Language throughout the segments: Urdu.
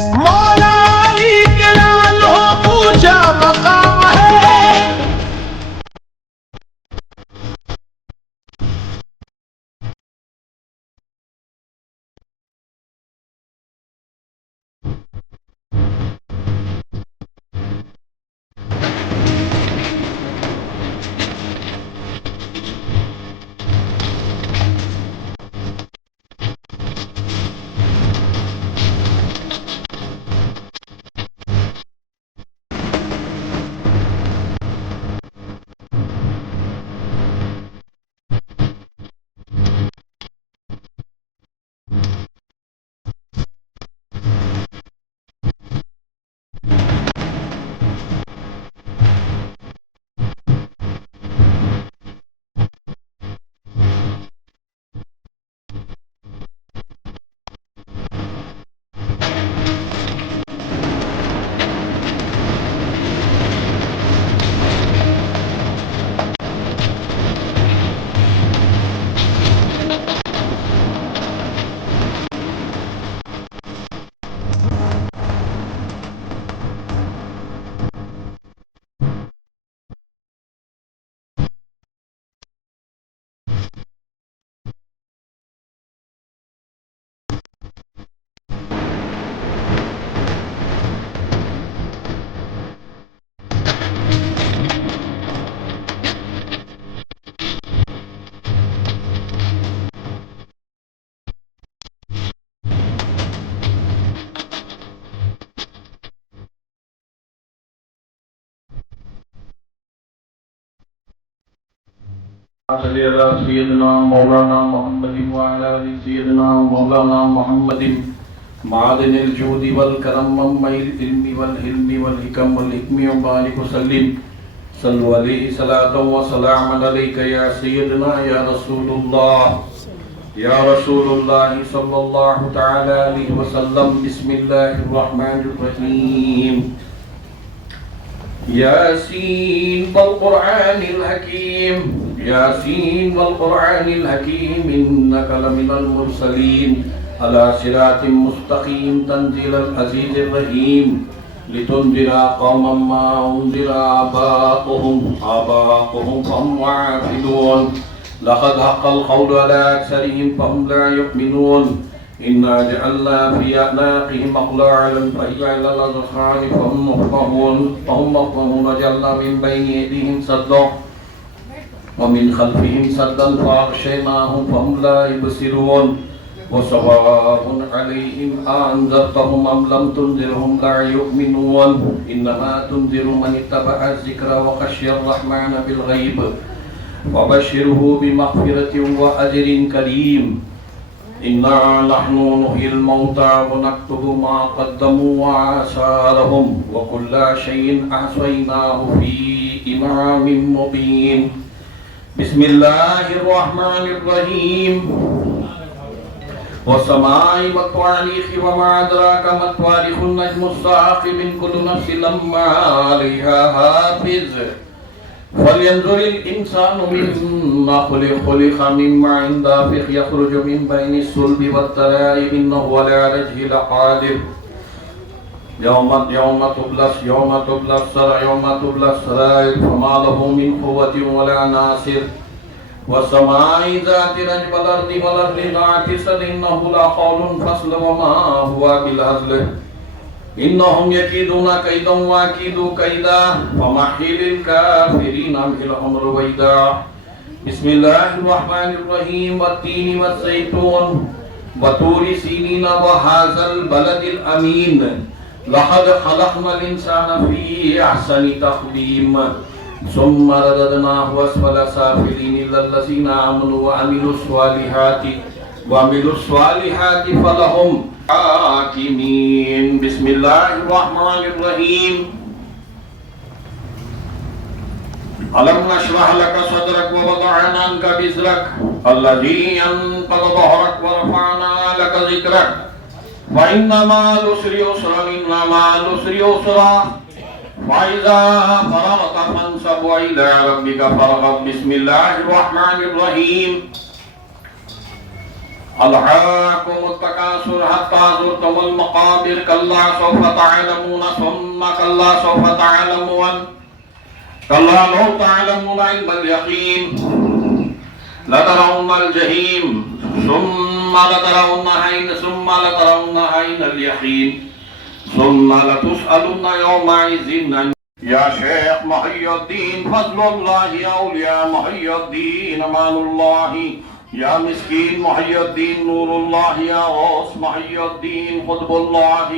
مولا علی کے لال ہو اونچا مقام ہے. صلی اللہ سیدنا مولانا محمد وعلى آل سیدنا مولانا محمد معدن الجود والکرم منبع العلم والحلم والحکم والحکم وبارک وسلم صلوا علیہ صلاۃ وسلام علیک یا سیدنا یا رسول اللہ صلی اللہ تعالی علیہ وسلم. بسم اللہ الرحمن الرحیم. یاسین والقرآن الحکیم یاسین والقرآن الحکیم انک لمن المرسلین علی صراط مستقیم تنزیل العزیز الرحیم لتنذر قوما ما انذر آباؤهم فهم غافلون لقد حق القول على أكثرهم فهم لا يؤمنون إنا جعلنا في أعناقهم أغلالا فهي إلى الأذقان فهم مقمحون وجعلنا من بين أيديهم سدا ومن خلفهم سدا فأغشيناهم فهم لا يبصرون وسواء عليهم أأنذرتهم أم لم تنذرهم لا يؤمنون إنما تنذر من اتبع الذكر وخشي الرحمن بالغيب وبشره بمغفرة وأجر كريم. إنا نحن نحيي الموتى ونكتب ما قدموا وآثارهم وكل شيء أحصيناه في إمام مبين. بسم الله الرحمن الرحيم. والسماء والطارق وما أدراك ما الطارق النجم الثاقب من كل نفس لما عليها حافظ. فلينظر الإنسان مما خلق من ماء دافق يخرج من بين الصلب والترائب إنه على رجعه لقادر. يوم تبلى السرائر فما له من قوة ولا ناصر. والسماء ذات الرجع والأرض ذات الصدع إنه لقول فصل وما هو بالهزل. إنهم يكيدون كيدا وأكيد كيدا فمهل الكافرين أمهلهم رويدا. بسم الله الرحمن الرحيم. والتين والزيتون وطور سينين وهذا البلد الأمين لقد خلقنا الإنسان في أحسن تقويم ثم رددناه أسفل سافلين إلا الذين آمنوا وعملوا الصالحات فلهم حاكمين. بسم الله الرحمن الرحيم. ألم نشرح لك صدرك ووضعنا عنك وزرك الذي أنقض ظهرك ورفعنا لك ذكرك فإن مع العسر يسرا إن مع العسر يسرا فإذا فرغت فانصب وإلى ربك فارغب. بسم الله الرحمن الرحيم. ألهاكم التكاثر حتى زرتم المقابر كلا سوف تعلمون ثم كلا سوف تعلمون كلا لو تعلمون علم اليقين لترون الجحيم ثم لترون عين اليقين ثم لتسألن يومئذ عن يا شيخ محي الدين فضل الله أولياء محي الدين أمان الله يا مسكين محي الدين نور الله يا غوث محي الدين قطب الله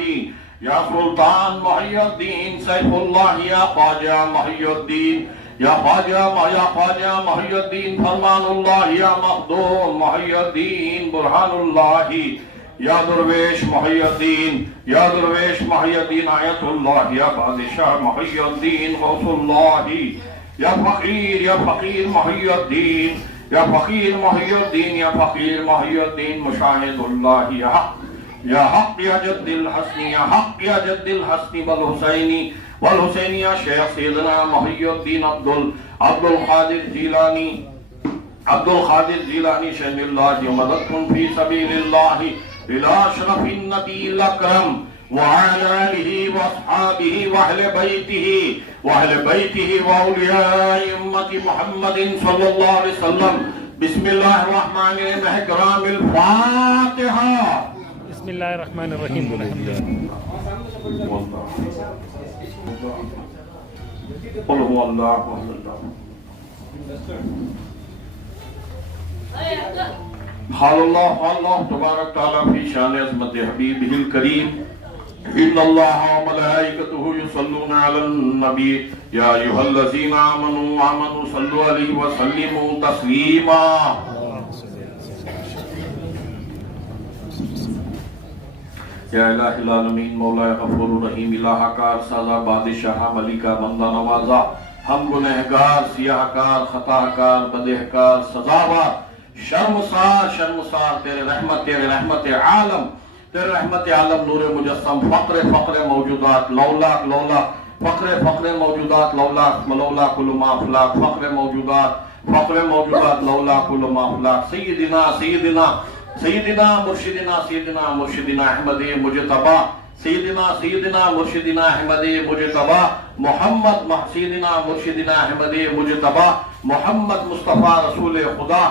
يا سلطان محي الدين سيف الله يا خواجہ محي الدين يا خواجہ محي الدين فرمان الله يا مخدوم محي الدين برهان الله يا درویش محی الدین یا درویش محی الدین آیت اللہ یا بادشاہ محی الدین غوث اللہ یا فقیر محی الدین یا فقیر محی الدین یا فقیر محی الدین مشاہد اللہ یا حق یا جد الحسنی یا حق یا جد الحسنی والحسینی یا شیخ سیدنا محی الدین عبد القادر جیلانی شہن اللہ مددکن فی سبیل اللہ إلى أشرف النبي الأكرم وعلى آله وأصحابه وأهل بيته وأولياء أمة محمد صلى الله عليه وسلم بسم الله الرحمن الرحيم إكرام الفاتحة بسم الله الرحمن الرحيم قل هو الله أحد قال الله تبارك تعالى في شان عظمت حبيبه الكريم إن الله وملائكته يصلون على النبي يا أيها الذين آمنوا صلوا عليه وسلموا تسليما یا الہ العالمین مولا غفور رحیم الہ کار سازا بادشاہ ملکہ بندہ نوازا ہم گنہگار سیاہ کار خطا کار بدہ کار سزاوار شرمسار تیرے رحمت عالم نور مجسم فقر موجودات لولاک فقر موجودات لولاک کل ما افلاک فقر موجودات لولاک کل ما افلاک سیدنا مرشدنا احمد مجتبی سیدنا مرشدنا احمد مجتبی محمد سیدنا مرشدنا احمد مجتبی محمد مصطفیٰ رسول خدا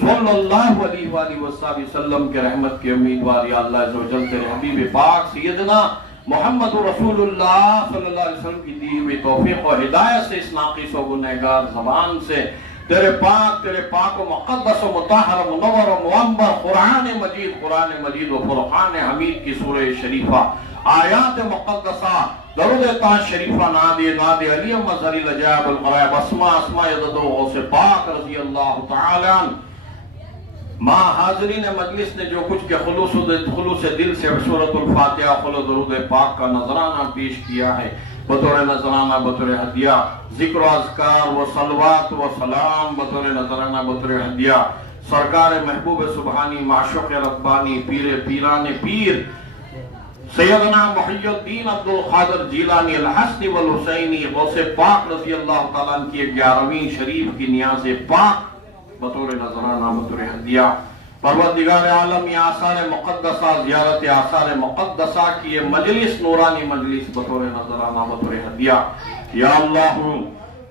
صلی اللہ علیہ وآلہ وسلم کے رحمت کے امیدوار یا اللہ عز و جل تیرے حبیب پاک سیدنا محمد رسول اللہ صلی اللہ علیہ وسلم کی دی ہوئی توفیق و ہدایت سے اس ناقص و گنہگار زبان سے تیرے پاک و مقدس و مطہر و منور و معمر قرآن مجید و فرقان حمید کی سورہ شریفہ آیات مقدسہ درود تاج شریفہ ناد علی مظہری لجاب الغرائب اسماء یددو غوث پاک رضی اللہ تعالی عنہ ماں حاضرین مجلس نے جو کچھ کے خلوص دل سے سورۃ الفاتحہ خلو درود پاک کا نذرانہ پیش کیا ہے بطور نذرانہ بطور ہدیہ ذکر و اذکار و صلوات و سلام بطور نذرانہ بطور ہدیہ سرکار محبوب سبحانی معشوق ربانی پیران پیر سیدنا محی الدین عبد القادر جیلانی الحسنی والحسینی غوث پاک رضی اللہ تعالیٰ عنہ کی 11ویں شریف کی نیاز پاک بطور نذرانہ بطور ہدیہ پروردگار عالم یہ آثار مقدسہ زیارت آثار مقدسہ کی یہ مجلس نورانی مجلس بطور نذرانہ بطور ہدیہ یا اللہ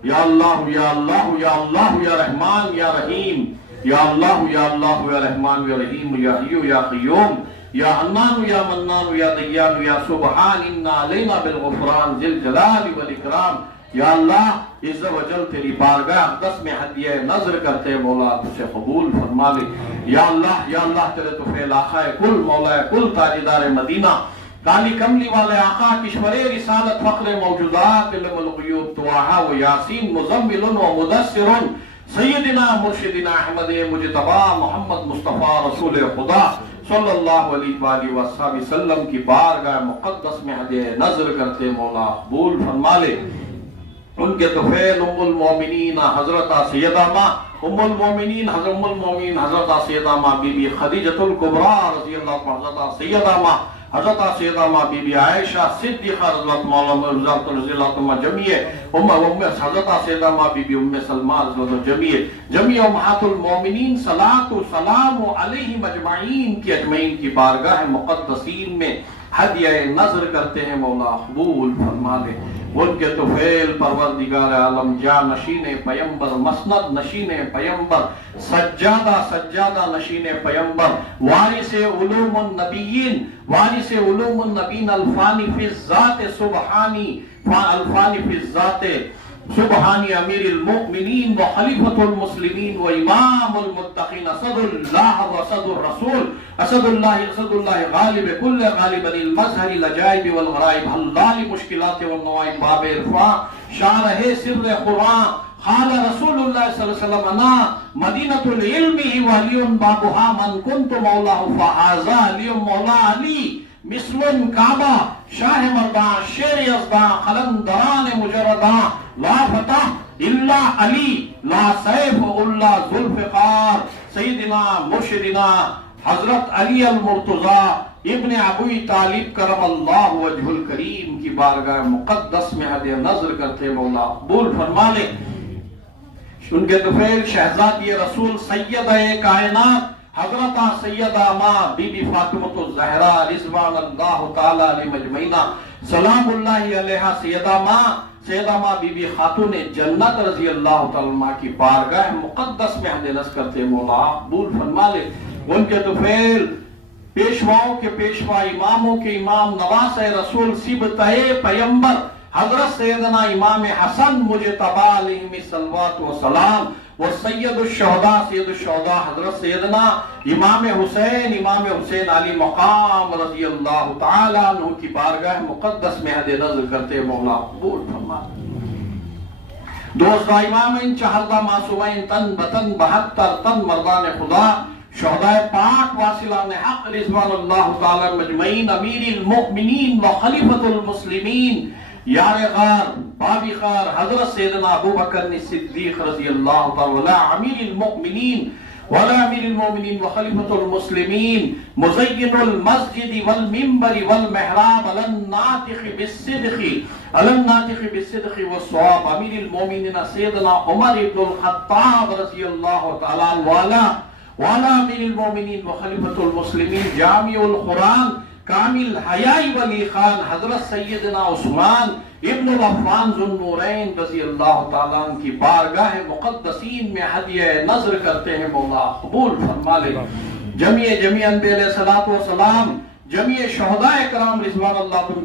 یا اللہ یا اللہ یا اللہ یا رحمان یا رحیم یا اللہ یا اللہ یا رحمان یا رحیم یا حیو یا قیوم یا حنان یا منان یا دیان یا سبحان انا علینا بالغفران ذل جلال والاکرام یا اللہ عز و جل تیری بارگاہ اقدس میں ہدیہ نظر کرتے مولا تجھے قبول فرما لے یا اللہ تیرے طفیل آقا کل مولا کل تاجدار مدینہ کالی کملی والے آقا کشور رسالت فقر موجودات علم الغیوب تواہا و یاسین مزمل و مدثر سیدنا مرشدنا احمد مجتبی محمد مصطفیٰ رسول خدا صلی اللہ علیہ وآلہ وسلم کی بارگاہ مقدس میں ہدیہ نظر کرتے مولا قبول فرما لے ان کے طفیل ام المومنین حضرت سیدہ ماں ام المومنین حضرت سیدہ ماں بی بی خدیجۃ الکبریٰ رضی اللہ عنہا حضرت سیدہ ماں حضرت سیدہ ماں بی بی عائشہ صدیقہ رضی اللہ عنہ جمیع حضرت سیدہ ماں بی بی ام سلمہ رضی اللہ عنہ جمیع امہات المومنین صلاۃ و سلام علیہم اجمعین کی بارگاہ مقدسین میں ہدیہ نظر کرتے ہیں، مولا قبول فرما لے۔ ان کے طفیل پروردگار عالم جا نشین پیمبر، مسند نشین پیمبر، سجادہ نشین پیمبر، وارث علوم النبیین، وارث علوم النبیین، الفانی فی الذات سبحانی، الفانی فی الذات سبحانی، امیر المؤمنین و خلیفۃ المسلمین و امام المتقین، اسد اللہ و اسد الرسول، اسد اللہ غالب کل غالب المظہر العجائب والغرائب، حلال مشکلات والنوائب، باب عرفاں، شارح سر قرآن، قال رسول اللہ صلی اللہ علیہ وسلم انا مدینۃ العلم وعلی بابها من کنت مولاہ فہذا علی مولا علی، مثل کعبہ، شاہ مرداں، شیر یزداں، قلندران مجرداں، لا فتح الا علی، لا سیف الا ذوالفقار، سیدنا مرشدنا حضرت علی المرتضی ابن ابی طالب کرم اللہ وجہ الکریم کی بارگاہ مقدس میں ہدیہ نظر کرتے مولا قبول فرما لے۔ ان کے طفیل شہزادی رسول سیدہ کائنات حضرت سیدہ ماں بی بی فاطمہ الزہرا رضوان اللہ تعالی علیہ مجمعین سلام اللہ علیہ، سیدہ ماں بی بی خاتون جنت رضی اللہ تعالی عنہ کی بارگاہ مقدس میں ہدیہ نظر کرتے مولا قبول فرما لے۔ ان کے طفیل پیشواؤں کے پیشوا، اماموں کے امام، نواس رسول، سبطہ پیمبر حضرت سیدنا امام حسن مجتبی علیہ الصلوات والسلام، و سید الشہداء، سید الشہداء حضرت سیدنا امام حسین علی مقام رضی اللہ تعالی عنہ کی بارگاہ مقدس میں ہدیہ نظر کرتے مولا قبول فرما۔ دوست امامین، چہردہ معصومین، تن بتن 72 تن مردان خدا، شہدائے پاک واصلان حق رضوان اللہ تعالی مجمعین، امیر المؤمنین و خلیفۃ المسلمین، یار غار، بابی غار، حضرت سیدنا ابو بکر صدیق رضی اللہ تعالی ولا امیر المؤمنین و خلیفۃ المسلمین، مزین المسجد والمنبر والمحراب، الناطق بالصدق والصواب، امیر المؤمنین سیدنا عمر بن الخطاب رضی اللہ تعالی والا امیر المؤمنین و خلیفۃ المسلمین، جامع القرآن، کامل حیائی ولی خان، حضرت سیدنا عثمان ابن العفان ذو النورین رضی اللہ تعالیٰ عنہ کی بارگاہ مقدسین میں ہدیہ نظر کرتے ہیں مولا قبول فرما لے۔ جمیع انبیاء علیہ الصلوۃ والسلام، جمیع شہداء اکرام رضوان اللہ عنہم،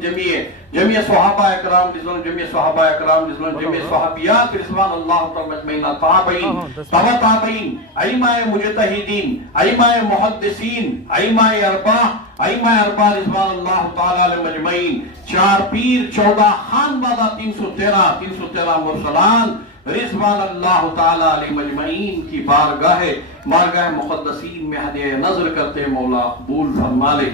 جمیع صحابہ اکرام رضوان، جمیع صحابہ اکرام رضوان، جمیع صحابیات رضوان اللہ تعالی مجمعین، تابعین، تبع تابعین، ائمہ مجتہدین، ائمہ محدثین، ائمہ اربعہ رضوان اللہ تعالی علیہ مجمعین، 4 پیر، 14 خان بادہ، 313 مرسلان رضوان اللہ تعالی علیہ مجمعین کی بارگاہ مقدسین میں ہدیہ نظر کرتے مولا قبول فرما لے۔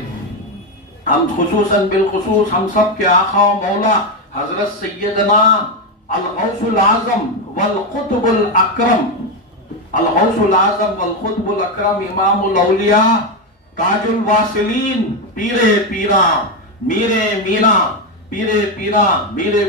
ہم خصوصاً بالخصوص ہم سب کے آقا و مولا حضرت سیدنا الغوث العظم والقطب الاکرم، الغوث العظم والقطب الاکرم، امام الاولیاء، تاج الواصلین، پیرے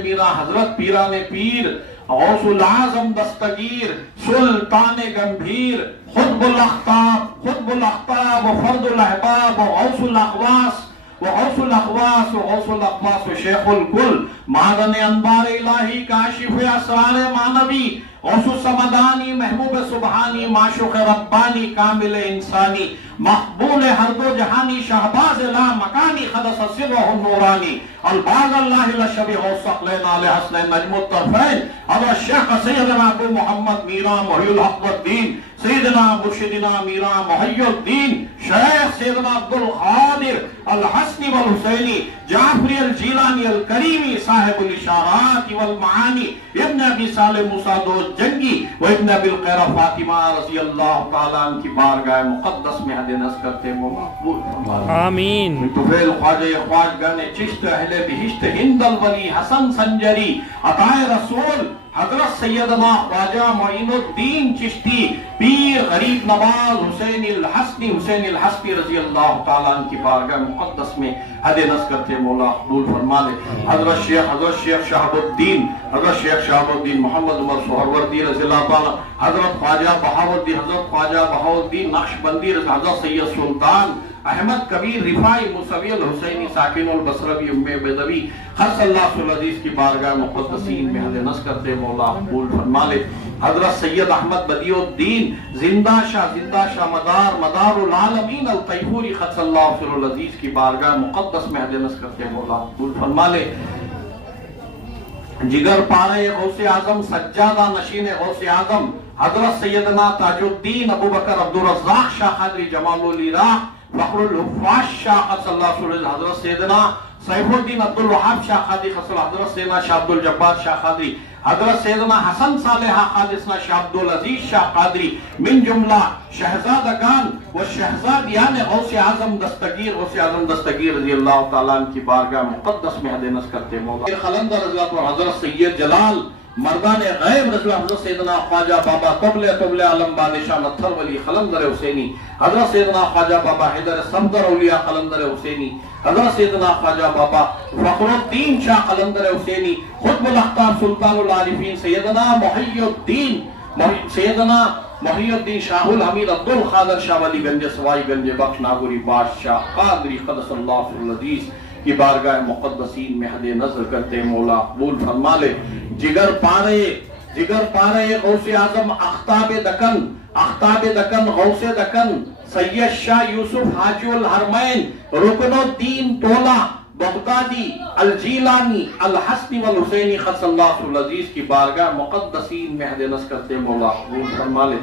میرا حضرت پیران پیر، غوث العظم دستگیر، سلطان گمبھیر، خطب الاخطاب و فرد الاحباب و غوث الاقواس و شیخ الکل، معدن انبار الہی، کاشف اسرار معنوی، غوث السمدانی، محبوب سبحانی، معشوق ربانی، کامل انسانی، مقبول ہر دو جہانی، شہباز لا مکانی، خدس سرہ النورانی، الباز اللہ لشبیہ الثقلین علیہ حسنین نجم الطرفین، ابا شیخ سیدنا ابو محمد میرا محی الحق والدین، سیدنا مرشدنا میرا محی الدین، شیخ سیدنا عبدالقادر الحسنی والحسینی، جعفری الجیلانی الکریمی، صاحب الاشارات والمعانی، ابن ابی صالح موسیٰ دوست جنگی و ابن ابی القیرہ فاطمہ رضی اللہ تعالیٰ عنہ کی بارگاہ مقدس میں ہدیہ نظر کرتے مولا آمین۔ طفیل خواجہ گن چشت اہل بہشت ہند الولی حسن سنجری، عطائے رسول حضرت سیدنا خواجہ معین الدین چشتی پیر غریب نواز حسین الحسنی رضی اللہ تعالیٰ عنہ کی بارگاہ مقدس میں حد نظر کرتے مولا قبول فرما لے. حضرت شیخ شہاب الدین محمد عمر سہروردی رضی اللہ تعالیٰ، حضرت خواجہ بہاؤالدین نقشبندی، حضرت سید سلطان احمد کبیر رفاعی موسوی الحسینی ساکن البصروی ام بدوی خص اللہ العزیز کی بارگاہ مقدسین میں حد نظر کرتے مولا قبول فرما لے. حضرت سید احمد بدیع الدین زندہ شاہ مدار العالمین القیفوری خص اللہ العزیز کی بارگاہ مقدس میں حد نظر کرتے مولا قبول فرما لے. جگر پارے غوث اعظم سجادہ نشین غوث اعظم حضرت سیدنا تاج الدین ابو بکر عبدالرزاق شاہ قادری جمال الراہ فخر الحفاظ شاہ قدس اللہ علیہ، حضرت سیدنا سیف الدین عبدالوہاب شاہ قادری خص اللہ، حضرت سیدنا شاہ عبدالجبار شاہ قادری، حضرت سیدنا حسن صالحہ قادسنا شاہ عبدالعزیز شاہ قادری من جملہ شہزادگان و شہزادیان غوث اعظم دستگیر رضی اللہ تعالیٰ عنہ کی بارگاہ مقدس میں حد نظر کرتے مولا. خلندر رضی اللہ عنہ، حضرت سید جلال مردان غیب رضی اللہ، حضرت سیدنا خواجہ بابا طبل علم بادشاہ نتھر ولی خلندر حسینی، حضرت سیدنا خواجہ بابا حیدر صفدر اولیاء خلندر حسینی، حضرت سیدنا خواجہ بابا فخر الدین شاہ خلندر حسینی، خطب الاختاب سلطان العارفین سیدنا محی الدین شاہ الحمید عبدالقادر شاہ ولی گنج سوائی گنج بخش ناگوری بادشاہ قادری قدس اللہ العزیز کی بارگاہ مقدسین میں حد نظر کرتے مولا قبول فرما لے. جگر پارے غوث اعظم اختاب دکن غوث دکن سید شاہ یوسف حاجی الحرمین رکن الدین طولہ بغدادی الجیلانی الحسنی والحسینی خص اللہ العزیز کی بارگاہ مقدسین میں حد نظر کرتے مولا قبول فرما لے.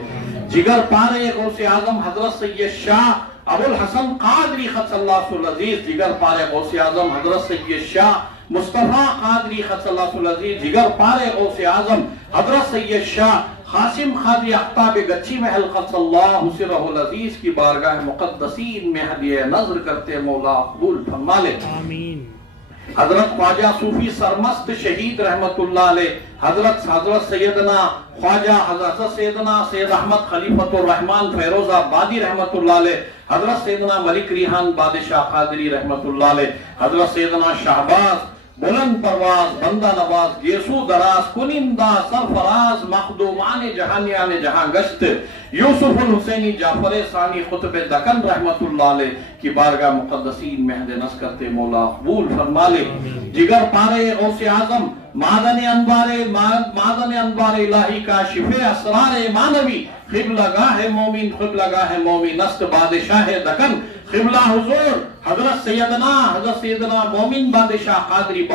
جگر پارے غوث اعظم حضرت سید شاہ ابو الحسن قادری خص اللہ العزیز، جگر پارے غوث اعظم حضرت سید شاہ مصطفیٰ قادری خص اللہ العزیز، جگر پارے غوث اعظم حضرت سید شاہ قاسم قادری اختاب گچھی محل خص اللہ سرہ العزیز کی بارگاہ مقدسین میں حد نظر کرتے مولا قبول فرما لے. آمین. حضرت خواجہ صوفی سرمست شہید رحمت اللہ علیہ، حضرت سیدنا خواجہ حضرت سیدنا سید احمد خلیفۃ الرحمن فیروز آبادی رحمت اللہ علیہ، حضرت سیدنا ملک ریحان بادشاہ قادری رحمت اللہ علیہ، حضرت سیدنا شہباز بلند پرواز بندہ نواز گیسو دراز کنندہ سرفراز مخدومان جہانیان جہاں گشت یوسف الحسینی جعفر ثانی خطب دکن رحمت اللہ علیہ کی بارگاہ مقدسین میں حد نظر کرتے مولا قبول فرما لے. جگر پارے غوث اعظم معدن انوار الہی کا شفع اسرار مانوی قبلہ گاہ مومن است بادشاہ دکن قبلہ حضور حضرت سیدنا مومن بادشاہ قادری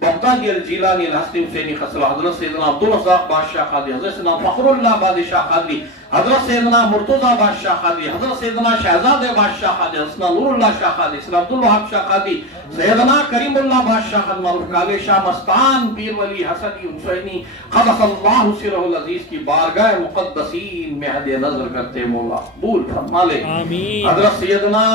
بغدادی الجیلانی الحسنی حسینی خصلہ، حضرت سیدنا عبدالرزاق بادشاہ قادری، حضرت سیدنا فخر اللہ بادشاہ قادری، حضرت سیدنا مرتضی بادشاہ قادری، حضرت سیدنا شہزاد بادشاہ قادری، حضرت نور اللہ شاہ قادری، سیدنا عبدالوہاب شاہ قادری، سیدنا کریم اللہ بادشاہ قادری، معروف کالے شاہ مستان پیر ولی حسنی حسینی قدس اللہ سرہ العزیز کی بارگاہ مقدسین میں حد نظر کرتے مولا قبول فرما لے. آمین. حضرت سیدنا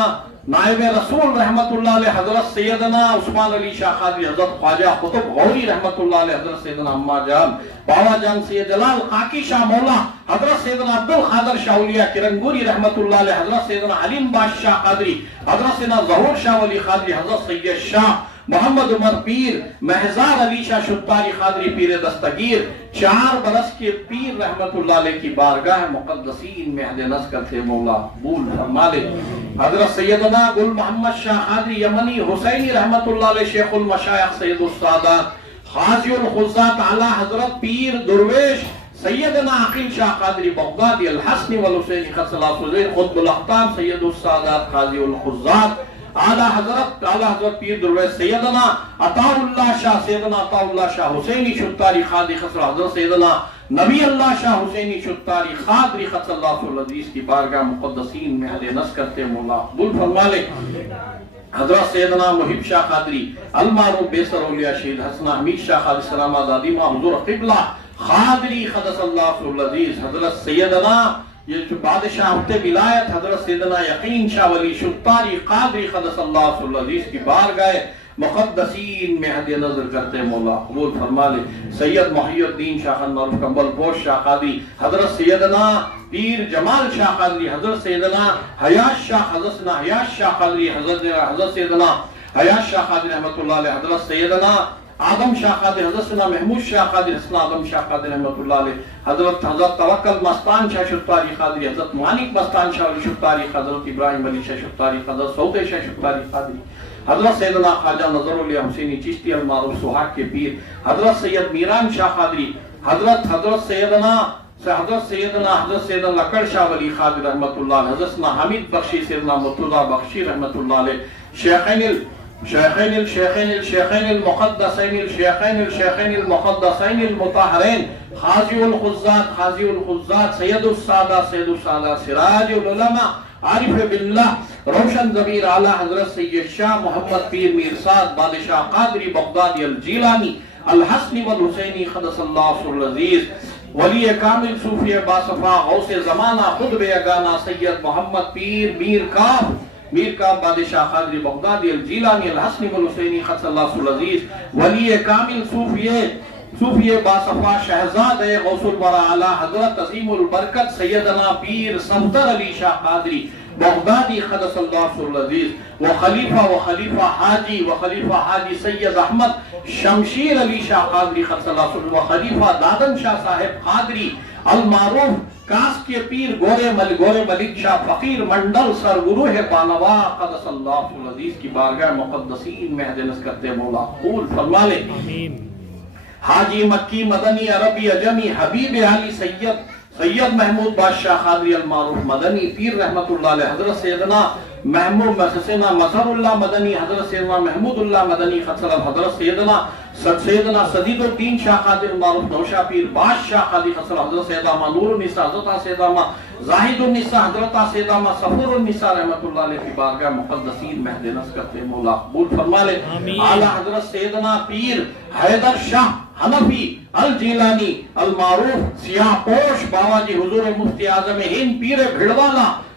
نائب رسول رحمت اللہ علیہ، حضرت سیدنا عثمان علی شاہ قادری، حضرت خواجہ قطب غوری رحمت اللہ علیہ، حضرت سیدنا اماں جان باوا جان سید جلال قاقی شاہ مولا، حضرت سیدنا عبدالقادر شاہ اولیاء کرنگوری رحمت اللہ علیہ، حضرت سیدنا علیم بادشاہ قادری، حضرت سیدنا ظہور شاہ ولی قادری، حضرت سید شاہ محمد عمر پیر مہزار علی شاہ شتاری قادری پیر دستگیر 4 برس کے پیر رحمت اللہ علیہ کی بارگاہ مقدسین میں حد نظر کرتے مولا قبول فرما لے. حضرت سیدنا گل محمد شاہ قادری یمنی حسینی رحمت اللہ علیہ شیخ المشایخ سید السادات خاضی الخزات اعلی حضرت پیر درویش سیدنا عقیل شاہ قادری بغدادی الحسنی والحسینی خص اللہ العزیز خطب الاختام سید السادات خاضی الخزات اعلی حضرت پیر درویش سیدنا عطا اللہ شاہ حسینی شتاری قادری خص حضرت سیدنا نبی اللہ شاہ حسینی شتاری قادری خص اللہ العزیز کی بارگاہ مقدسین میں حد نظر کرتے مولا قبول فرما لے. حضرت سیدنا محب شاہ قادری المعروف بیسر اولیاء شہید حسن حمید شاح قادری سلام آزادی ماں حضور قبلہ قادری قدس اللہ العزیز، حضرت سیدنا یہ جو بادشاہ ولایت حضرت سیدنا یقین شاہ ولی شتاری قادری قدس اللہ العزیز کی بارگاہ مقدسین میں حد نظر کرتے مولا قبول فرما لے. سید محی الدین شاہ خان معروف کمبل پوش شاہ قادری، حضرت سیدنا پیر جمال شاہ قادری، حضرت سیدنا حیات شاہ، حضرت سیدنا حیات شاہ قادری، حضرت سیدنا حیات شاہ قادری رحمۃ اللہ علیہ، حضرت سیدنا آدم شاہ قادری، حضرت سیدنا محمود شاہ قادری، حضرت آدم شاہ قادری رحمۃ اللہ علیہ، حضرت توکل مستان شاہ شفتاری قادری، حضرت مانک مستان شاہ علی شفتاری، حضرت ابراہیم علی شاہ شفتاری، حضرت سعود شاہ شفتاری قادری، حضرت سیدنا خواجہ نظر اللہ حسینی چشتی المعروف سوہاگ کے پیر، حضرت سید میران شاہ قادری، حضرت سیدنا لکڑ شاہ ولی قادری رحمۃ اللہ علیہ، حضرت سیدنا حمید بخشی، سیدنا مرتضیٰ بخشی رحمۃ اللہ علیہ، شیخین المقدسین المطہرین، خازی الخزات، سید السادہ، سراج العلماء، عارف باللہ، روشن ضمیر اعلیٰ حضرت سید شاہ محمد پیر میر سعد بادشاہ قادری بغدادی الجیلانی الحسنی والحسینی قدس اللہ سر العزیز، ولی کامل صوفی باصفا غوث زمانہ خطب یگانہ سید محمد پیر میر کاف بادشاہ قادری بغدادی الجیلانی الحسنی والحسینی قدس اللہ سر العزیز، ولی کامل صوفی باصفا شہزاد غوث الورا اعلیٰ حضرت عظیم البرکت سیدنا پیر صفدر علی شاہ قادری بغدادی قدس اللہ سر العزیز، وخلیفہ حاجی سید احمد شمشیر علی شاہ قادری قدس اللہ سر العزیز، وخلیفہ دادن شاہ صاحب قادری المعروف کاس کے پیر گورے ملک شاہ فقیر منڈل سر گروہ بانوا قدس اللہ سر العزیز کی بارگاہ مقدسین میں حدیث کرتے مولا قبول فرما لے. حاجی مکی مدنی عربی عجمی حبیب علی سید محمود بادشاہ قادری المعروف مدنی پیر رحمت اللہ علیہ، حضرت سیدنا مظہر اللہ مدنی، حضرت سیدنا محمود اللہ مدنی خطسلم، حضرت سیدنا صدید الدین شاہ قادری المعروف نوشہ پیر بادشاہ قادری خطسلم، حضرت سیدنا نور النساء، حضرت سیدنا زاہد النساء، حضرت سیدنا صفور النساء رحمت اللہ علیہ کی بارگاہ مقدسین مہد نص کرتے مولا قبول فرما لے. اعلیٰ حضرت سیدنا پیر حیدر شاہ حنفی الجیلانی المعروف سیاہ پوش باواجی حضور مفتی اعظم ہند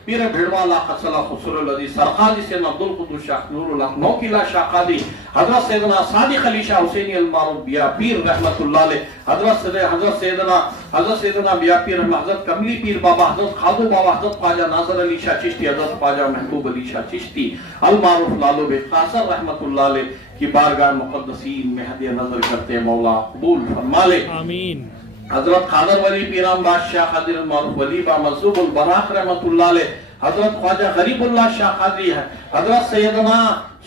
پیر بھیڑوالا خصلہ خسر العزیز سرخازی سیدنا عبدالقدوس شاہ نور الحق نوکیلا شاہ قادری، حضرت سیدنا صادق علی شاہ حسینی المعروف بیا پیر رحمت اللہ علیہ، حضرت سیدنا بیا پیر حضرت کملی پیر بابا، حضرت خادو بابا، حضرت خواجہ ناصر علی شاہ چشتی، حضرت خواجہ محبوب علی شاہ چشتی المعروف لالو بے قاصر رحمت اللہ علیہ کی بارگاہ مقدسین میں حدیہ نظر کرتے مولا قبول فرما لے. آمین. حضرت قادر ولی پیرام بادشاہ قادر المعروف ولی با مذہب البراق رحمت اللہ علیہ، حضرت خواجہ غریب اللہ شاہ قادری ہے، حضرت سیدنا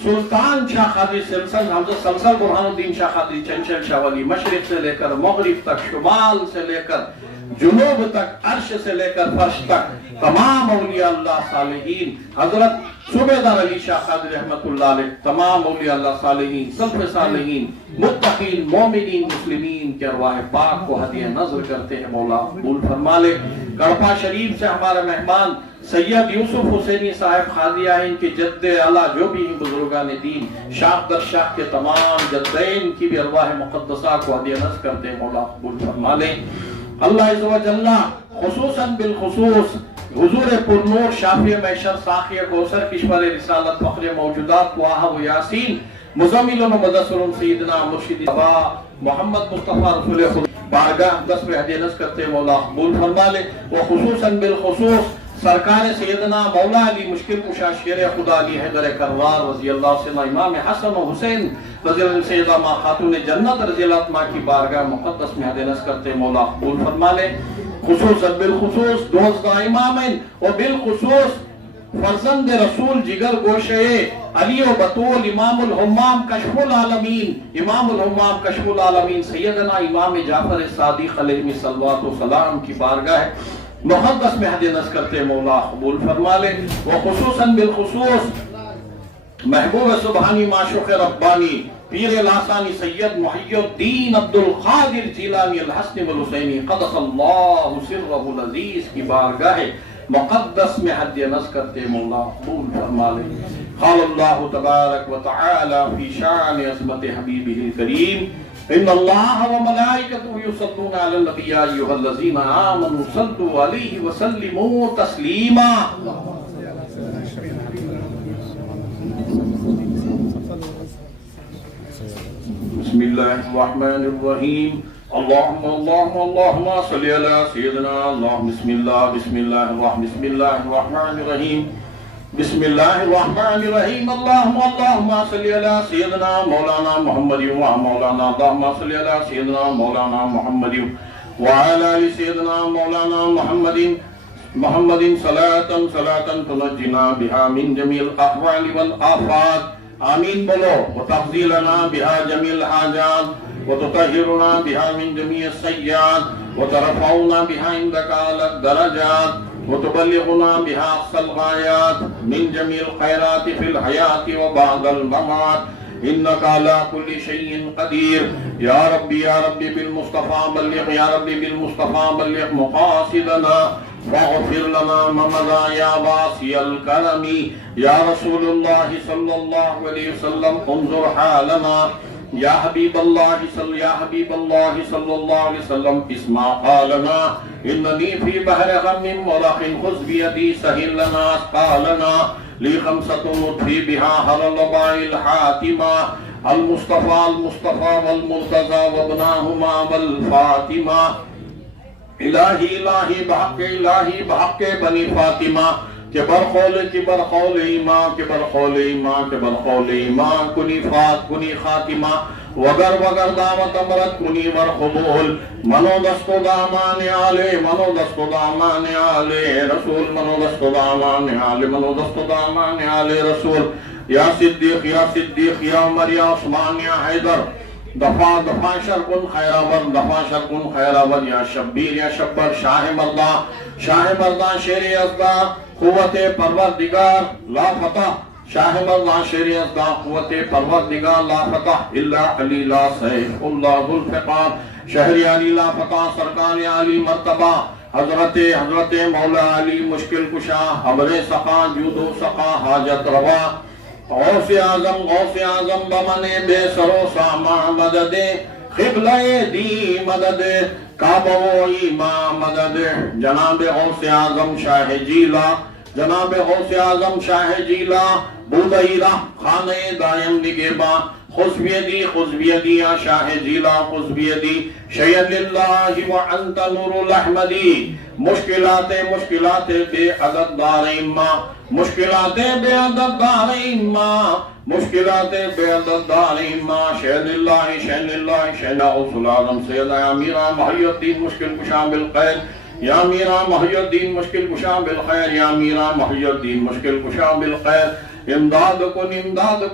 سلطان شاہ قادری سلسل، حضرت سلسل برہان الدین شاہ قادری چنچل شاہ ولی، مشرق سے لے کر مغرب تک، شمال سے لے کر جنوب تک، عرش سے لے کر فرش تک، تمام اولیاء اللہ صالحین، حضرت صوبیدار علی شاہ قادری رحمت اللہ علیہ، تمام اولیاء اللہ صالحین، سلف صالحین، متقین، مومنین، مسلمین کے ارواح پاک کو ہدیہ نظر کرتے ہیں مولا قبول فرما لے. کڑپا شریف سے ہمارے مہمان سید یوسف حسینی صاحب خادیہ ہیں، ان کے جد اعلیٰ جو بھی بزرگان دین شاخ در شاخ کے تمام جدین کی بھی ارواح مقدسہ کو ہدیہ نظر کرتے ہیں مولا قبول فرما لے. اللہ عز و جل خصوصاً بالخصوص حضور پرنور شافی محشر ساخی کوثر کشور رسالت فخر موجودات واہب و یاسین مزمل و مدثر سیدنا مرشد بابا محمد مصطفیٰ رسول خدا بارگاہ دس میں ہدیہ نظر کرتے مولا قبول فرما لے. وخصوصاً بالخصوص سرکار سیدنا مولا علی مشکل کشا شیر خدا علی حیدر کرار رضی اللہ سیدنا امام حسن و حسین رضی اللہ سیدہ ماں خاتون جنت رضی اللہ عنہ کی بارگاہ مقدس میں ہدیہ نظر کرتے مولا قبول فرما لے. خصوصاً بالخصوص دوست امامین و بالخصوص فرزند رسول جگر گوشے علی و بطول امام الحمام کشف العالمین، امام الحمام کشف العالمین سیدنا امام جعفر صادق علیہ صلوات و سلام کی بارگاہ مقدس میں ہدیہ نظر کرتے مولا قبول فرما لے. وخصوصاً بالخصوص محبوب سبحانی معشوق ربانی پیر لاسانی سید محی الدین عبدالقادر جیلانی الحسنی والحسینی قدس اللہ سرہ العزیز کی بارگاہ مقدس میں ہدیہ نظر کرتے مولا قبول فرما لے. قال اللہ تبارک و تعالی فی شان عظمت حبیبہ الکریم ان اللہ و ملائکتہ یصلون علی النبی یا ایھا الذین آمنوا صلوا علیہ وسلموا تسلیما. بسم الله الرحمن الرحيم اللهم صل على سيدنا اللهم بسم الله الرحمن الرحيم بسم الله الرحمن الرحيم اللهم صل على سيدنا مولانا محمد ومولانا اللهم صل على سيدنا مولانا محمد وعلى آل سيدنا مولانا محمد صلاة تنجنا بها من جميع الأحوال والآفات آمین بولو وتقضي لنا بها جميع الحاجات وتطهرنا بها من جميع السيئات وترفعنا بها عندك على الدرجات وتبلغنا بها أقصى الغايات من جميع الخيرات في الحياة وبعد الممات إنك على كل شيء قدير يا ربي بالمصطفى بلغ يا ربي بالمصطفى بلغ مقاصدنا واغفر لنا ما مضى يا واسع الكرم يا رسول الله صلى الله عليه وسلم انظر حالنا يا حبيب الله صلى الله عليه وسلم اسمع قالنا إنني في بحر غم ورخ خذ بيدي سهل لنا أثقالنا لي 5 نطفي بها هل الوباء الحاتمة المصطفى والمرتضى وابناهما والفاطمة الہی بحق بنی فاطمہ کہ برخول ایمان کنی فات کنی خاتمہ وگر دعوت امرت کنی ورخبول منو دست دامان آلے رسول منو دست دامان آلے رسول یا صدیق یا عمر یا عثمان یا حیدر دفع شرکن خیرآور یا شبیر یا شبر شاہ مردان شیر ازدا قوت پروردگار لا فتح شاہ مردان شیر ازدا قوت پروردگار لا فتح الا علی لا سیف اللہ ذوالفقار شہر علی لا فتح سرکار علی مرتبہ حضرت مولا علی مشکل کشا حبر سقا جود و سقا حاجت روا غوث اعظم بمن بے سرو ساما مدد قبلہ دی مدد کعبہ و ایماں مدد جناب غوث اعظم شاہ جیلا بودہیرہ خانہ دائم نگہباں خذ بیدی یا شاہ جیلا خذ بیدی شیئن للہ وعنت نور الاحمدی مشکلات بے عدد دارین ماں مشکلات بے عدد دارین ماں شہن اللہ شہن غوث العظم سیدہ یا میرا محی الدین مشکل کشا بالخیر یا میرا محی الدین مشکل کشا بالخیر یا میرا محی الدین مشکل کشا بالخیر امداد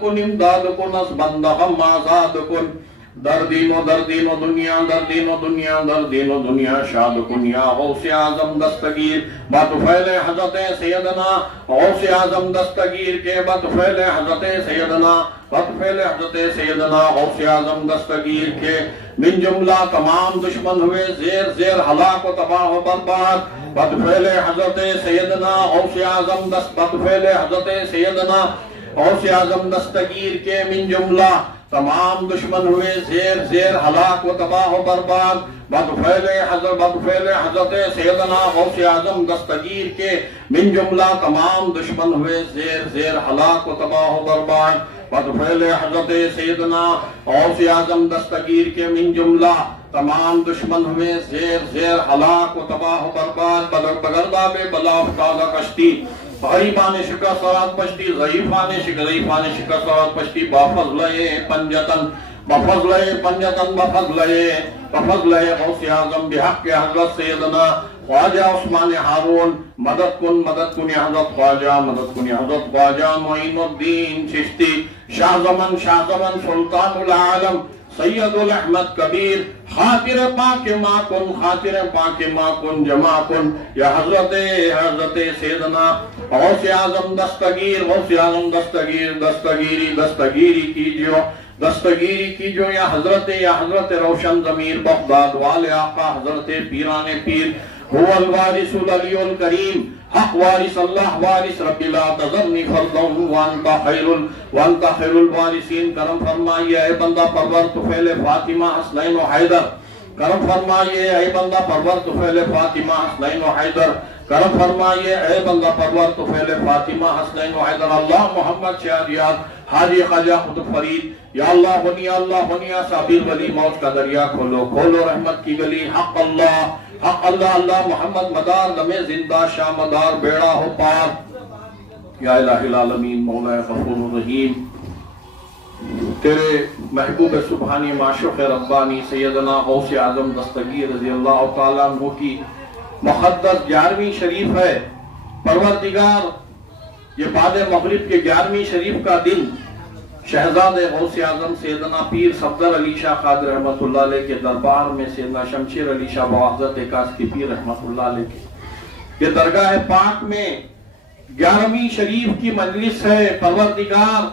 کن از بندہ غم آزاد کن دردین و دنیا شاد کن یا غوث اعظم دستگیر بطفیل حضرت سیدنا غوث اعظم دستگیر کے بطفیل حضرت سیدنا غوث اعظم دستگیر کے من جملہ تمام دشمن ہوئے زیر ہلاک و تباہ و برباد بطفیل حضرت سیدنا غوث اعظم دستگیر کے من جملہ تمام دشمن ہوئے زیر ہلاک و تباہ و برباد بطفیل حضرت سیدنا غوث اعظم دستگیر کے من جملہ تمام دشمن ہوئے زیر ہلاک و تباہ و برباد بطفیل حضرت سیدنا غوث اعظم دستگیر کے من جملہ تمام دشمن ہوئے زیر ہلاک و تباہ و برباد بگرداب بلا افتادہ کشتی غریبان شکست سرات پشتی ضعیفان شکست پشتی بفضلے پنجتن بفضلے غوث اعظم بحق حضرت سیدنا خواجہ عثمان ہارون مدد کن یا حضرت خواجہ معین الدین چشتی شاہ زمن سلطان العالم سید الاحمد کبیر خاطر پاک ما کن جمع کن یا حضرت سیدنا غوث اعظم دستگیری کیجو یا حضرت روشن ضمیر بغداد والے آقا حضرت پیران پیر هو الوارث العلی الکریم حق وارث اللہ وارث رب لا تذرنی فردا وانت خیر الوارثین کرم فرمائیے اے بندہ پرور طفیل فاطمہ حسنین و حیدر کرم فرمائیے اے بندہ پرور طفیل فاطمہ حسنین و حیدر، کرم فرمائیے اے بندہ پرور طفیل فاطمہ حسنین و حیدر، اللہ محمد شہریار حاجی خواجہ قطب فرید، یا اللہ ہنیا صابر ولی موت کا دریا کھولو کھولو رحمت کی گلی، حق اللہ اللہ محمد مدار دمے زندہ شاہ مدار بیڑا ہو پار، یا الہ العالمین مولا غفور الرحیم، تیرے محبوب سبحانی معشوق ربانی سیدنا غوث اعظم دستگیر رضی اللہ تعالیٰ عنہ کی مقدس 11ویں شریف ہے۔ پروردگار یہ بعد مغرب کے 11ویں شریف کا دن شہزاد غوث اعظم سیدنا پیر صفدر علی شاہ قادر رحمت اللہ علیہ کے دربار میں سیدنا شمشیر علی شاہ بحضرت کاشکی پیر رحمت اللہ علیہ کے یہ درگاہ پاک میں 11ویں شریف کی مجلس ہے۔ پروردگار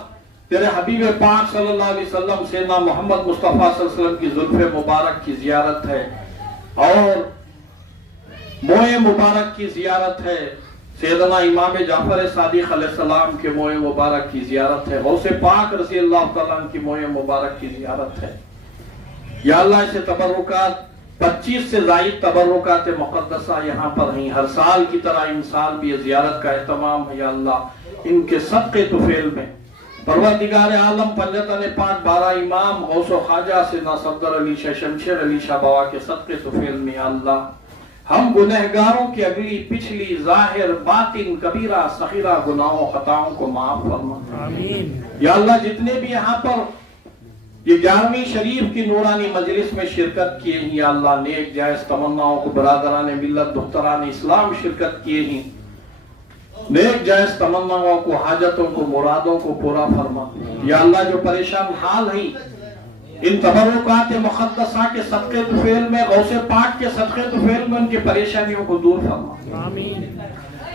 تیرے حبیب پاک صلی اللہ علیہ وسلم سیدنا محمد مصطفیٰ صلی اللہ علیہ وسلم کی زلف مبارک کی زیارت ہے اور موئے مبارک کی زیارت ہے، سیدنا امام جعفر صادق علیہ السلام کے موئے مبارک کی زیارت ہے، غوث پاک رضی اللہ تعالیٰ عنہ کی موئے مبارک کی زیارت ہے۔ یا اللہ اسے تبرکات 25 سے زائد تبرکات مقدسہ یہاں پر ہیں، ہر سال کی طرح ان سال بھی یہ زیارت کا اہتمام ہے۔ یا اللہ ان کے صدقے طفیل میں پروردگار عالم پنجتن پاک 12 امام غوث و خواجہ سیدنا صفدر علی شاہ شمشیر علی شاہ بوا کے صدقے طفیل میں یا اللہ ہم گنہگاروں کی اگلی پچھلی ظاہر باطن کبیرہ صغیرہ گناہوں خطاؤں کو معاف فرما آمین۔ یا اللہ جتنے بھی یہاں پر یہ 11ویں شریف کی نورانی مجلس میں شرکت کیے ہیں، یا اللہ نیک جائز تمناؤں کو برادران ملت دختران اسلام شرکت کیے ہیں، نیک جائز تمناؤں کو حاجتوں کو مرادوں کو پورا فرما۔ یا اللہ جو پریشان حال ہیں ان تبرکات مقدسہ کے صدقے طفیل میں غوث پاک کے صدقے طفیل میں ان کی پریشانیوں کو دور فرما، آمین۔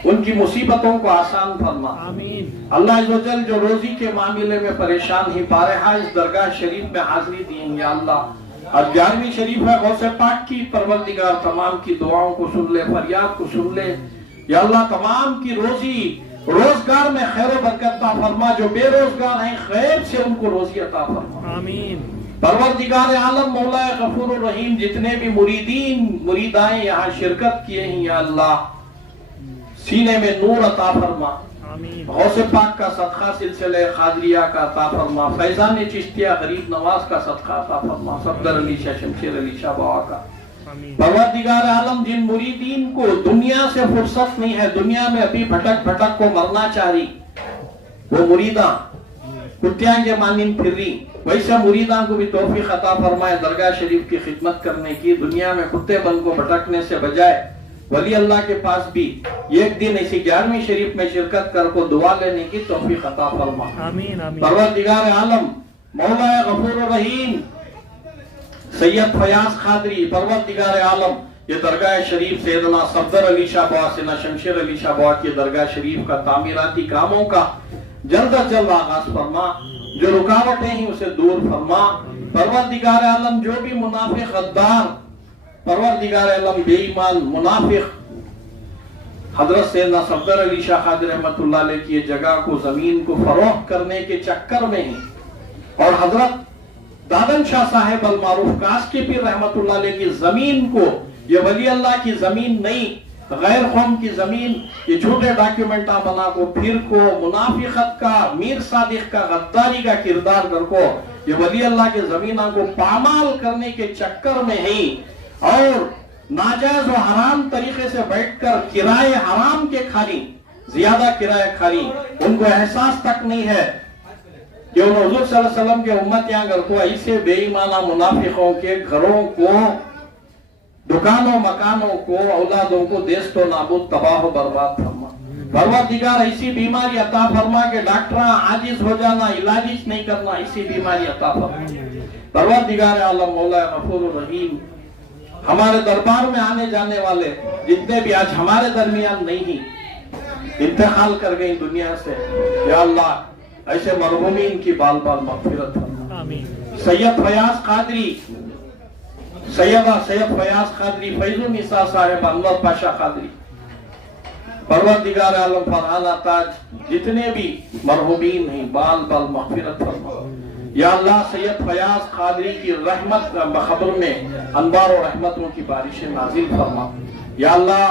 ان کی مصیبتوں کو آسان فرما۔ آمین۔ اللہ عز و جل جو روزی کے معاملے میں پریشان ہی بارہا اس درگاہ شریف میں حاضری دیں، یا اللہ آج 11ویں شریف ہے غوث پاک کی، پروردگار تمام کی دعاؤں کو سن لے، فریاد کو سن لے۔ یا اللہ تمام کی روزی روزگار میں خیر و برکت عطا فرما، جو بے روزگار ہیں خیر سے ان کو روزی عطا فرما۔ آمین۔ پروردگار عالم مولا غفور الرحیم جتنے بھی مریدین مریدائیں یہاں شرکت کیے ہیں، یا اللہ سینے میں نور عطا فرما، آمین۔ غوث پاک کا صدقہ سلسلہ قادریہ کا عطا فرما، فیضان چشتیہ غریب نواز کا صدقہ عطا فرما، صفدر علی شاہ شمشیر علی شاہ بوا کا۔ آمین۔ پروردگار عالم جن مریدین کو دنیا سے فرصت نہیں ہے، دنیا میں ابھی بھٹک بھٹک کو مرنا چاہ رہی، وہ مریداں کتیاں کے مانند پھر رہی، ویسے مریداں کو بھی توفیق عطا فرمائے درگاہ شریف کی خدمت کرنے کی، دنیا میں کتے بن کو بھٹکنے سے بجائے ولی اللہ کے پاس بھی ایک دن اسی 11ویں شریف میں شرکت کر کو دعا لینے کی توفیق عطا فرما۔ آمین۔ آمین۔ پروردگار عالم مولا غفور الرحیم سید فیاض قادری، پروردگار عالم یہ درگاہ شریف سیدنا صفدر علی شاہ بوا سیدنا شمشیر علی شاہ بوا کی درگاہ شریف کا تعمیراتی کاموں کا جلد از جلد آغاز فرما، جو رکاوٹیں ہیں اسے دور فرما۔ پروردگار عالم جو بھی منافق غدار، پروردگار عالم بے ایمان منافق حضرت سیدنا صفدر علی شاہ قادر رحمت اللہ علیہ کی جگہ کو زمین کو فروخت کرنے کے چکر میں ہیں، اور حضرت دادن شاہ صاحب المعروف کاشکی پیر رحمت اللہ علیہ کی زمین کو، یہ ولی اللہ کی زمین نہیں غیر قوم کی زمین، یہ جھوٹے ڈاکیومنٹا بنا کو پھر کو منافقت کا میر صادق کا غداری کا کردار کر کو یہ ولی اللہ کی زمینہ کو پامال کرنے کے چکر میں ہیں، اور ناجائز و حرام طریقے سے بیٹھ کر کرائے حرام کے کھاری، زیادہ کرائے کھاری، ان کو احساس تک نہیں ہے کہ ان حضور صلی اللہ علیہ وسلم کے امتیاں اگر کو ایسے بے ایمانہ منافقوں کے گھروں کو، دکانوں مکانوں کو، اولادوں کو دیست و نابود تباہ و برباد فرما۔ پروردگار ایسی بیماری عطا فرما کہ ڈاکٹراں عاجز ہو جانا، علاج نہیں کرنا، ایسی بیماری عطا فرما۔ پروردگار عالم مولا غفور الرحیم ہمارے دربار میں آنے جانے والے جتنے بھی آج ہمارے درمیان نہیں ہیں، انتقال کر گئی دنیا سے، یا اللہ ایسے مرحومین کی بال بال مغفرت فرما۔ آمین۔ سید فیاض قادری، سید فیاض قادری، فیض النساء صاحب انور پاشا قادری، پروردگار عالم فرحانہ تاج جتنے بھی مرحومین ہیں بال بال مغفرت فرما۔ یا اللہ سید فیاض قادری کی رحمت بخبر میں انوار و رحمتوں کی بارشیں نازل فرما۔ یا اللہ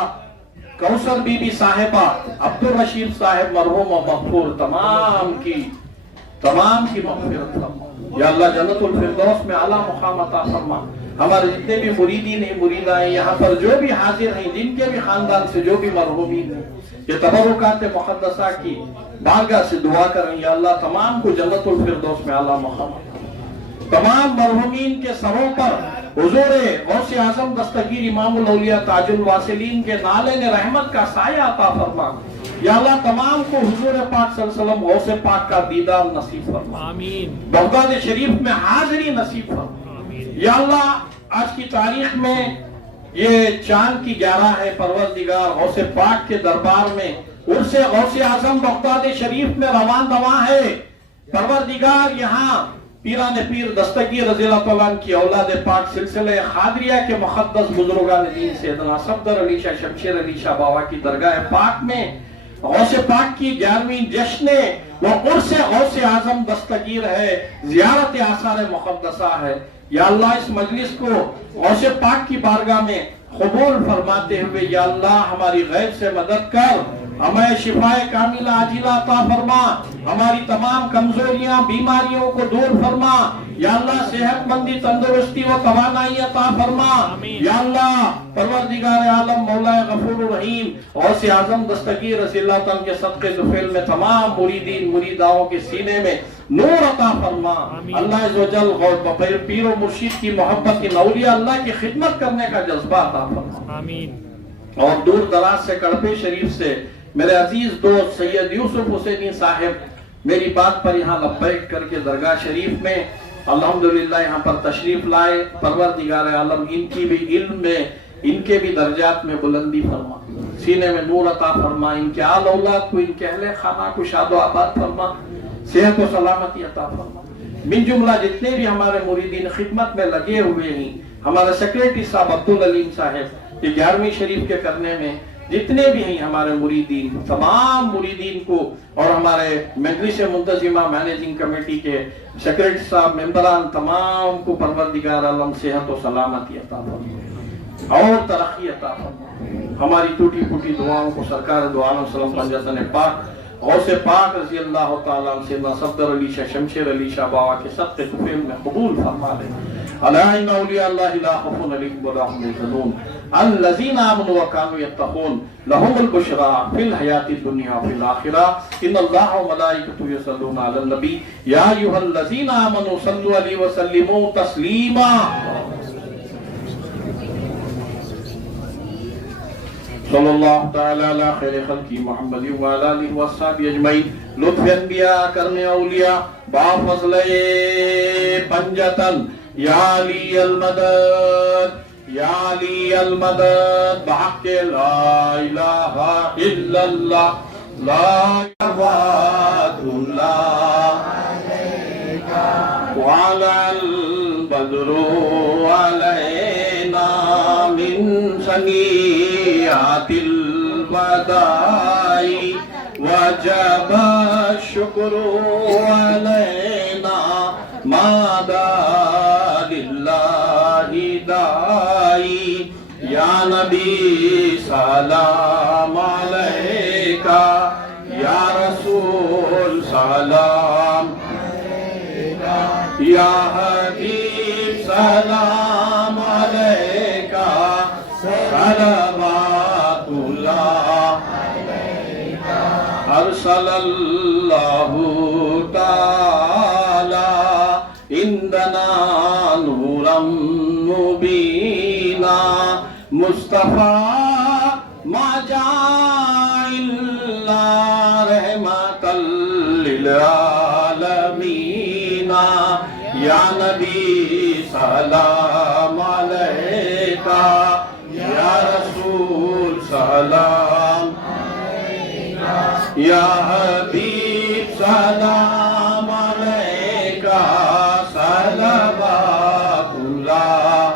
کوثر بی بی صاحبہ، عبدالرشید صاحب مرحوم و مغفور تمام کی مغفرت فرما۔ یا اللہ جنت الفردوس میں اعلیٰ مقام عطا فرما۔ ہمارے جتنے بھی مریدین ہیں مریدہ ہیں یہاں پر جو بھی حاضر ہیں، جن کے بھی خاندان سے جو بھی مرحومین ہیں، یہ تبرکات مقدسہ کی بارگاہ سے دعا کریں یا اللہ تمام کو جنت الفردوس میں اعلیٰ مقام عطا فرما۔ تمام مرحومین کے سروں پر حضور غوث اعظم دستگیر امام الاولیاء تاج الواصلین کے نالے نے رحمت کا سایہ عطا فرما۔ یا اللہ تمام کو حضور پاک صلی اللہ علیہ وسلم غوث پاک کا دیدار نصیب فرما، آمین۔ بغداد شریف میں حاضری نصیب فرما۔ یا اللہ آج کی تاریخ میں یہ چاند کی 11 ہے، پروردگار غوث پاک کے دربار میں عرس غوث اعظم بغداد شریف میں رواں دواں ہے۔ پروردگار یہاں پیران پیر دستگیر رضی اللہ تعالیٰ عنہ کی اولاد پاک سلسلہ قادریہ کے مقدس بزرگان دین سیدنا صفدر علی شاہ شمشیر علی شاہ بابا کی درگاہ پاک میں غوث پاک کی 11ویں جشن و عرس غوث اعظم دستگیر ہے، زیارت آثار مقدسہ ہے۔ یا اللہ اس مجلس کو غوث پاک کی بارگاہ میں قبول فرماتے ہوئے یا اللہ ہماری غیب سے مدد کر، ہمیں شفائے کاملہ عاجلہ عطا فرما، ہماری تمام کمزوریاں بیماریوں کو دور فرما۔ یا اللہ صحت مندی تندرستی و توانائی عطا فرما۔ یا اللہ پروردگار عالم مولا غفور الرحیم غوث اعظم دستگیر رضی اللہ تعالیٰ کے صدقے ذوالفضل میں تمام مریدین مریداؤں کے سینے میں نور عطا فرما۔ اللہ عز و جل پیر و مرشید کی محبت کی اولیاء اللہ کی خدمت کرنے کا جذبہ عطا فرما۔ آمین۔ اور دور دراز سے کڑپے شریف سے میرے عزیز دوست سید یوسف حسینی صاحب میری بات پر یہاں لبیک کر کے درگاہ شریف میں الحمدللہ یہاں پر تشریف لائے۔ پروردگار عالم ان کی بھی علم میں ان کے بھی درجات میں بلندی فرما، سینے میں نور عطا فرما، ان کے آل اولاد کو ان کے اہل خانہ کو شاد و آباد فرما، صحت و سلامتی عطا فرما۔ من جملہ جتنے بھی ہمارے مریدین خدمت میں لگے ہوئے ہیں، ہمارے سیکریٹری صاحب عبدالعلیم صاحب یہ 11ویں شریف کے کرنے میں جتنے بھی ہیں ہمارے مریدین، تمام مریدین کو اور ہمارے مجلس منتظمہ مینیجنگ کمیٹی کے سیکریٹری صاحب ممبران تمام کو پروردگار عالم صحت و سلامتی عطا فرما اور ترقی عطا فرما۔ ہماری ٹوٹی پھوٹی دعاؤں کو سرکار دو عالم صلی اللہ علیہ وسلم پاک غوث پاک رضی اللہ تعالیٰ عنہ سیدنا صفدر علی شاہ شمشیر علی شاہ بابا کے صدقے ذوالفضل میں قبول فرما لے۔ الا ان اولیاء اللہ لا خوف علیہم ولا هم يحزنون الذین آمنوا وكانوا يتقون لهم البشرى في الحیاة الدنیا وفي الآخرة ان اللہ وملائکته یصلون علی النبی یا ایھا الذین آمنوا صلوا علیہ وسلموا تسلیما۔ صلی اللہ تعالی علی خیر خلقی محمد وعلی آلہ وصحبہ اجمعین۔ لطف انبیاء کرم اولیاء با فضل پنجتن یا علی المدد یا علی المدد بحق لا الہ الا اللہ لا عباد اللہ وعلى البدر علينا من سنيات الوداع وجب الشكر علينا ما دا لله داعي يا نبي سلام عليك يا رسول سلام یا حبیب سلام علیکہ صلوات اللہ ارسل اللہ تعالی عندنا نورا مبینا مصطفیٰ ما جاء الا رحمتا للعالمین یا نبی سلام علیکہ یا رسول سلام یا حبیب سلام علیکہ صلوات اللہ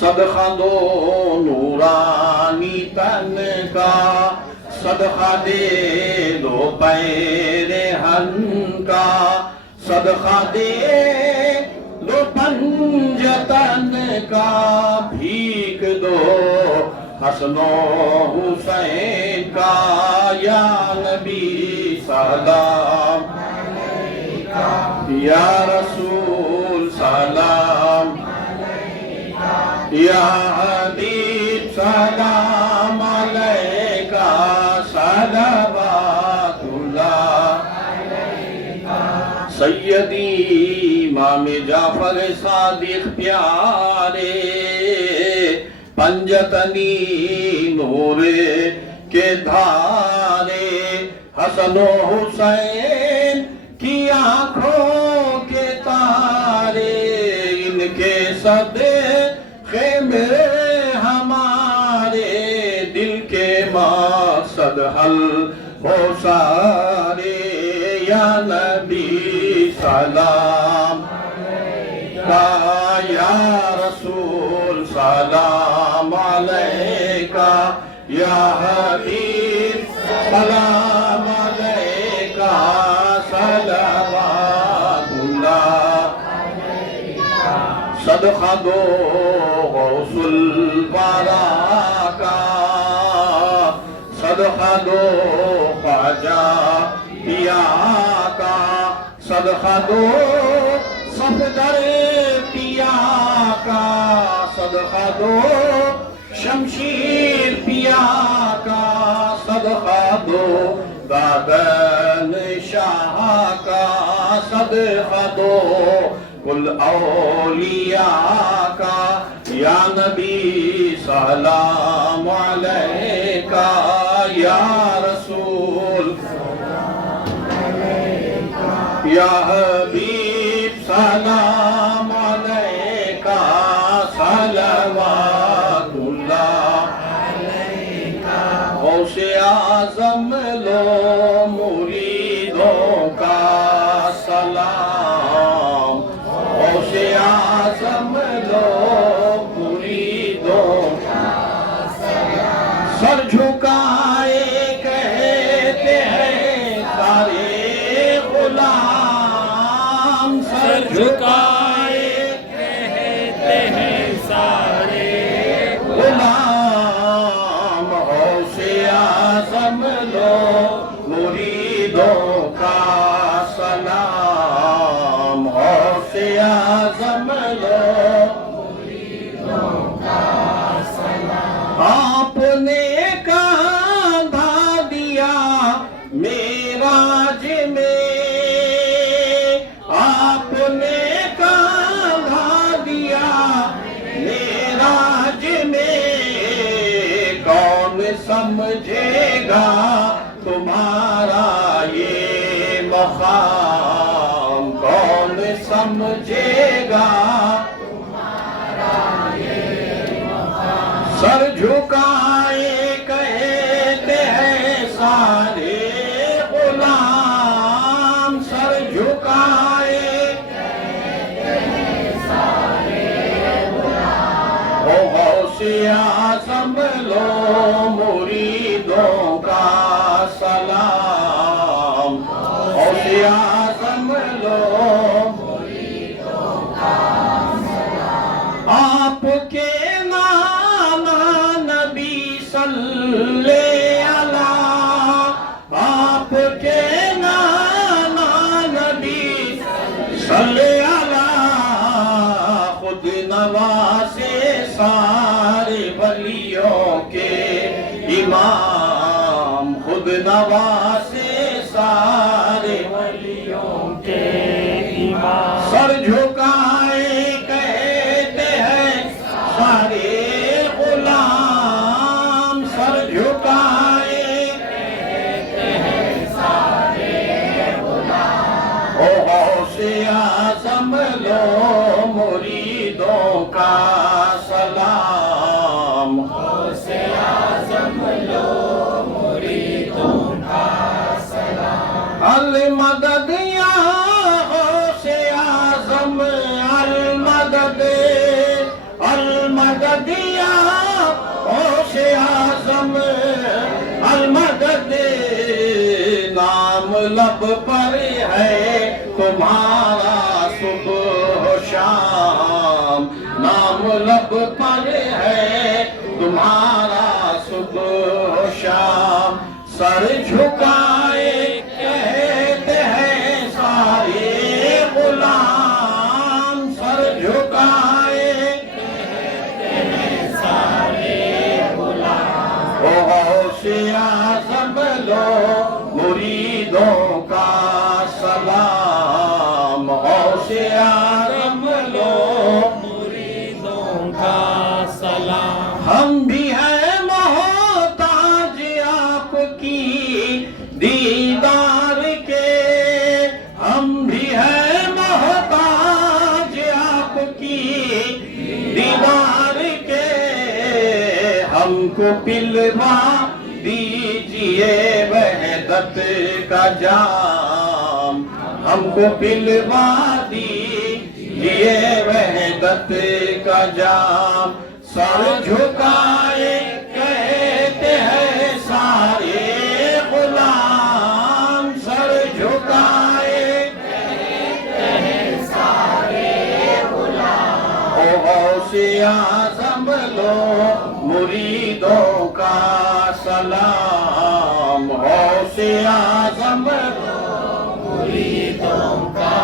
صدقہ دو نورانی تن کا صدقہ دے دو پیر ہن کا صدقہ دے دو پنجتن کا بھیک دو حسن و حسین کا یا نبی سلام یا رسول سلام یا حبیب سلام علیکہ صلوات اللہ سیدی امام جعفر صادق پیارے پنجتنی نور کے دھارے حسن و حسین کی آنکھوں کے تارے ان کے صدقے میں ہمارے دل کے مقصد حل ہو سارے یا نبی سلام یا رسول سلام علیکہ یا حبیب سلام علیکہ صلوات اللہ صدقہ دو غوث الورا کا صدقہ دو خواجہ پیا کا صدقہ دو صفدر پیا کا صدقہ دو شمشیر پیا کا صدقہ دو دادن شاہ کا صدقہ دو کل اولیاء کا یا نبی سلام علیکہ یا رسول یا حبیب سلام علیکہ صلوات اللہ غوث اعظم لو مریدوں کا سلام غوث اعظم لو مریدوں کا سلام سر جھکائے کہتے ہیں سارے غلام سر جھکائے کہتے ہیں سارے غلام غوث اعظم لو مریدوں کا سلام غوث اعظم لو مریدوں کا سلام آپ نے کاندھا دیا معراج میں آپ نے کاندھا دیا معراج میں کون سمجھے گا تمہارا یہ مقام کون سمجھے گا تمہارا یہ مقام سر جھکائے کہتے ہیں سارے غلام سر جھکائے کہتے ہیں سارے غلام او غوث اعظم لو مریدوں کا سلام غوث اعظم لو مریدوں کا سلام آپ کے نانا نبی صلی اللہ آپ کے نانا نبی صلی اللہ خود نواسے سارے ولیوں کے امام خود نواسے سارے ولیوں کے امام سر جھکائے کہتے ہیں سارے غلام سر جھکائے کہتے ہیں سارے غلام او غوث اعظم لو مریدوں کا سلام غوث اعظم لو مریدوں کا سلام المدد یا غوث اعظم المدد المدد یا غوث اعظم المدد لب پر ہے تمہارا صبح و شام، نام لب پر ہے تمہارا صبح و شام، سر جھکائے کہتے ہیں سارے غلام، سر جھکائے کہتے ہیں سارے غلام، غوث اعظم لو مریدوں کا سلام، غوث اعظم لو مریدوں کا سلام، ہم بھی ہیں محتاج آپ کی دیدار کے، ہم بھی ہیں محتاج آپ کی دیدار کے، ہم کو پلوا دیجئے وحدت کا جام، ہم کو پلوا دیجئے وحدت کا جام، سر جھکائے کہتے ہیں سارے غلام، سر جھکائے کہتے ہیں سارے غلام، او غوث اعظم لو مریدوں کا سلام، غوث اعظم لو مریدوں کا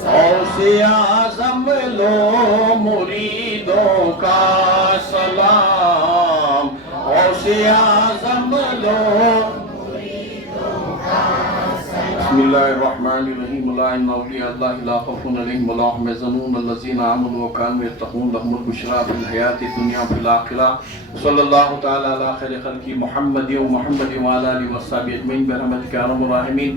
سلام، غوث اعظم لو مریدوں کا سلام، غوث اعظم لو مریدوں کا سلام۔ بسم اللہ الرحمن الرحیم، الا ان اولیاء اللہ لا خوف علیہم ولا هم يحزنون الذین آمنوا وكانوا يتقون لهم البشریٰ فی الحیاۃ الدنیا وفی الآخرہ، صلی اللہ تعالی علی خیر خلقہ محمد وعلی آلہ وصحبہ اجمعین برحمتک یا ارحم الراحمین۔